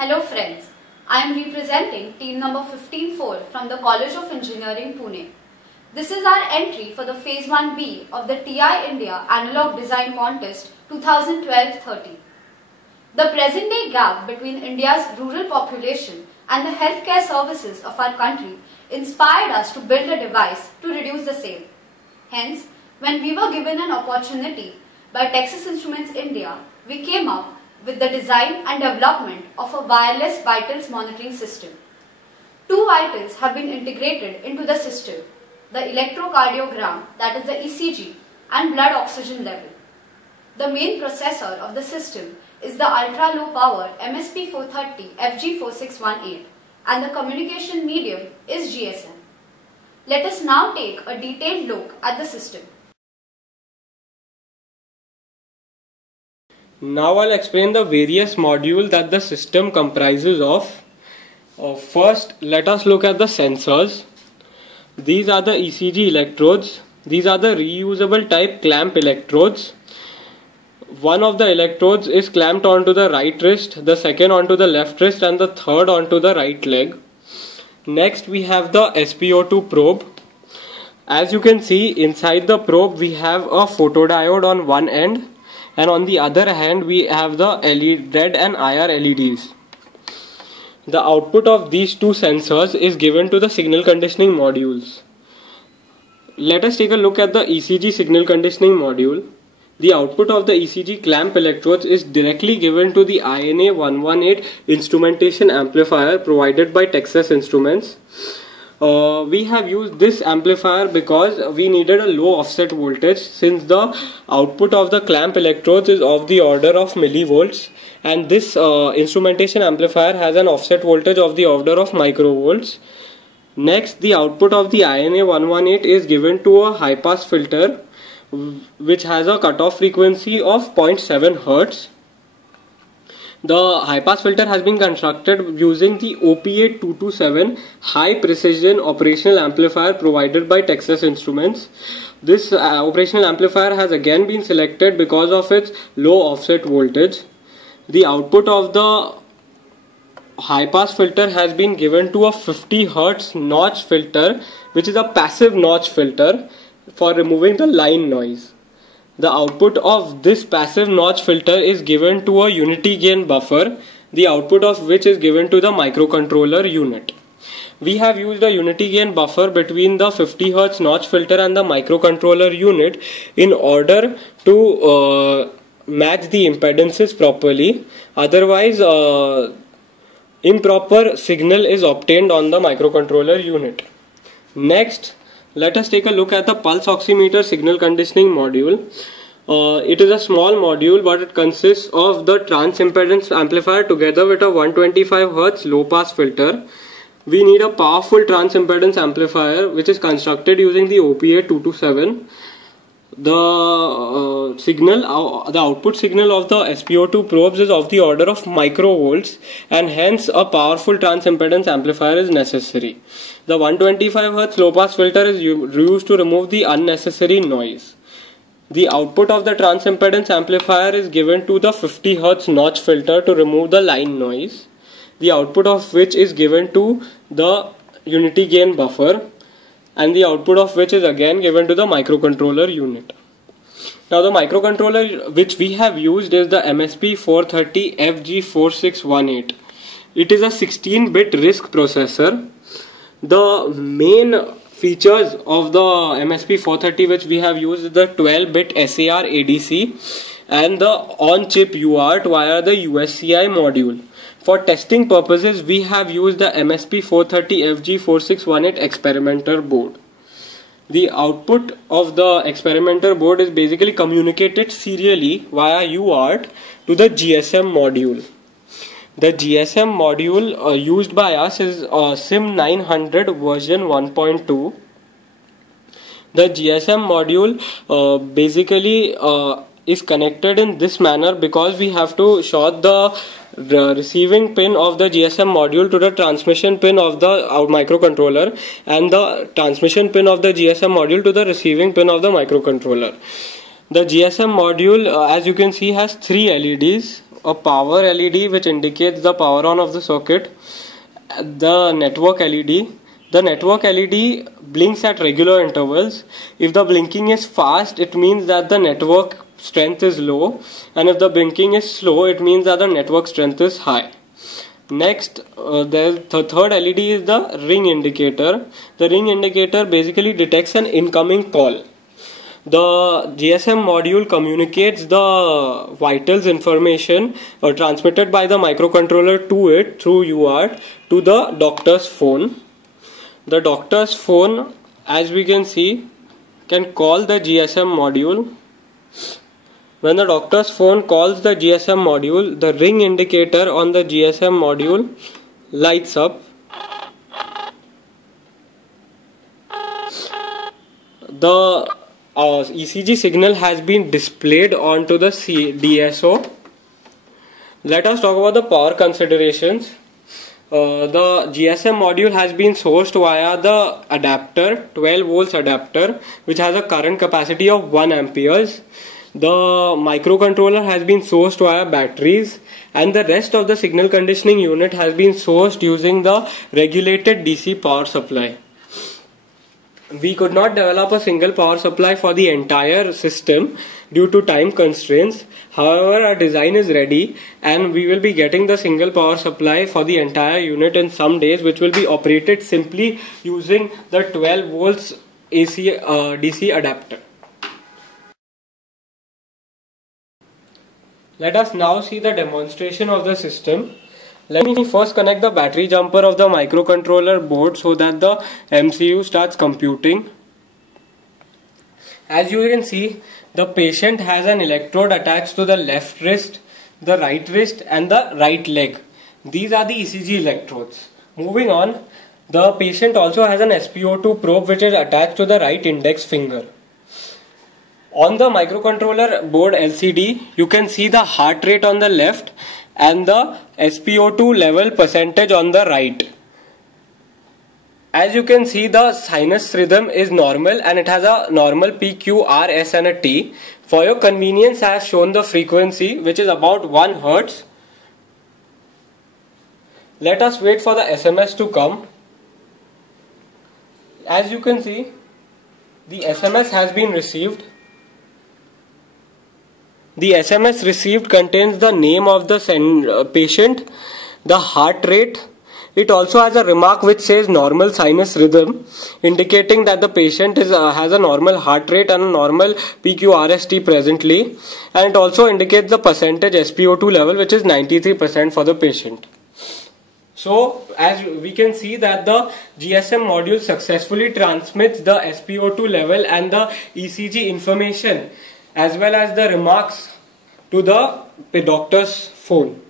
Hello friends, I am representing team number 15-4 from the College of Engineering, Pune. This is our entry for the Phase 1B of the TI India Analog Design Contest 2012-13. The present day gap between India's rural population and the healthcare services of our country inspired us to build a device to reduce the same. Hence, when we were given an opportunity by Texas Instruments India, we came up with the design and development of a wireless vitals monitoring system. Two vitals have been integrated into the system, the electrocardiogram, that is the ECG, and blood oxygen level. The main processor of the system is the ultra-low power MSP430 FG4618 and the communication medium is GSM. Let us now take a detailed look at the system. Now I'll explain the various modules that the system comprises of. First, let us look at the sensors. These are the ECG electrodes. These are the reusable type clamp electrodes. One of the electrodes is clamped onto the right wrist, the second onto the left wrist, and the third onto the right leg. Next, we have the SpO2 probe. As you can see, inside the probe we have a photodiode on one end, and on the other hand we have the red and IR LEDs. The output of these two sensors is given to the signal conditioning modules. Let us take a look at the ECG signal conditioning module. The output of the ECG clamp electrodes is directly given to the INA 118 instrumentation amplifier provided by Texas Instruments. We have used this amplifier because we needed a low offset voltage, since the output of the clamp electrodes is of the order of millivolts, and this instrumentation amplifier has an offset voltage of the order of microvolts. Next, the output of the INA 118 is given to a high pass filter which has a cutoff frequency of 0.7 Hz. The high pass filter has been constructed using the OP8227 high precision operational amplifier provided by Texas Instruments. This operational amplifier has again been selected because of its low offset voltage. The output of the high pass filter has been given to a 50 Hz notch filter, which is a passive notch filter for removing the line noise. The output of this passive notch filter is given to a unity gain buffer, the output of which is given to the microcontroller unit. We have used a unity gain buffer between the 50 Hz notch filter and the microcontroller unit in order to match the impedances properly. Otherwise, improper signal is obtained on the microcontroller unit. Next, let us take a look at the pulse oximeter signal conditioning module. It is a small module, but it consists of the trans impedance amplifier together with a 125 Hz low pass filter. We need a powerful trans impedance amplifier which is constructed using the OP8227. The output signal of the SpO2 probes is of the order of microvolts, and hence a powerful trans impedance amplifier is necessary. The 125 Hz low pass filter is used to remove the unnecessary noise. The output of the trans impedance amplifier is given to the 50 Hz notch filter to remove the line noise, the output of which is given to the unity gain buffer, and the output of which is again given to the microcontroller unit. Now the microcontroller which we have used is the MSP430 FG4618. It is a 16-bit RISC processor. The main features of the MSP430 which we have used is the 12-bit SAR ADC and the on-chip UART via the USCI module. For testing purposes, we have used the MSP430 FG4618 experimenter board. The output of the experimenter board is basically communicated serially via UART to the GSM module. The GSM module used by us is SIM900 version 1.2. The GSM module basically is connected in this manner because we have to short the receiving pin of the GSM module to the transmission pin of the microcontroller, and the transmission pin of the GSM module to the receiving pin of the microcontroller. The GSM module, as you can see, has three LEDs. a power LED which indicates the power on of the circuit, the network LED. The network LED blinks at regular intervals. If the blinking is fast, it means that the network strength is low, and if the blinking is slow, it means that the network strength is high. Next, the third LED is the ring indicator. The ring indicator basically detects an incoming call. The GSM module communicates the vitals information transmitted by the microcontroller to it through UART to the doctor's phone. The doctor's phone, as we can see, can call the GSM module. When the doctor's phone calls the GSM module, the ring indicator on the GSM module lights up. The ECG signal has been displayed onto the DSO. Let us talk about the power considerations. The GSM module has been sourced via the adapter, 12 volts adapter, which has a current capacity of 1 amperes. The microcontroller has been sourced via batteries, and the rest of the signal conditioning unit has been sourced using the regulated DC power supply. We could not develop a single power supply for the entire system due to time constraints. However, our design is ready, and we will be getting the single power supply for the entire unit in some days, which will be operated simply using the 12 volts AC DC adapter. Let us now see the demonstration of the system. Let me first connect the battery jumper of the microcontroller board so that the MCU starts computing. As you can see, the patient has an electrode attached to the left wrist, the right wrist, and the right leg. These are the ECG electrodes. Moving on, the patient also has an SpO2 probe which is attached to the right index finger. On the microcontroller board LCD, you can see the heart rate on the left and the SpO2 level percentage on the right. As you can see, the sinus rhythm is normal and it has a normal P, Q, R, S and a T. For your convenience, I have shown the frequency, which is about 1 Hz. Let us wait for the SMS to come. As you can see, the SMS has been received. The SMS received contains the name of the patient, the heart rate. It also has a remark which says normal sinus rhythm, indicating that the patient has a normal heart rate and a normal PQRST presently. And it also indicates the percentage SpO2 level, which is 93% for the patient. So, as we can see that the GSM module successfully transmits the SpO2 level and the ECG information as well as the remarks to the doctor's phone.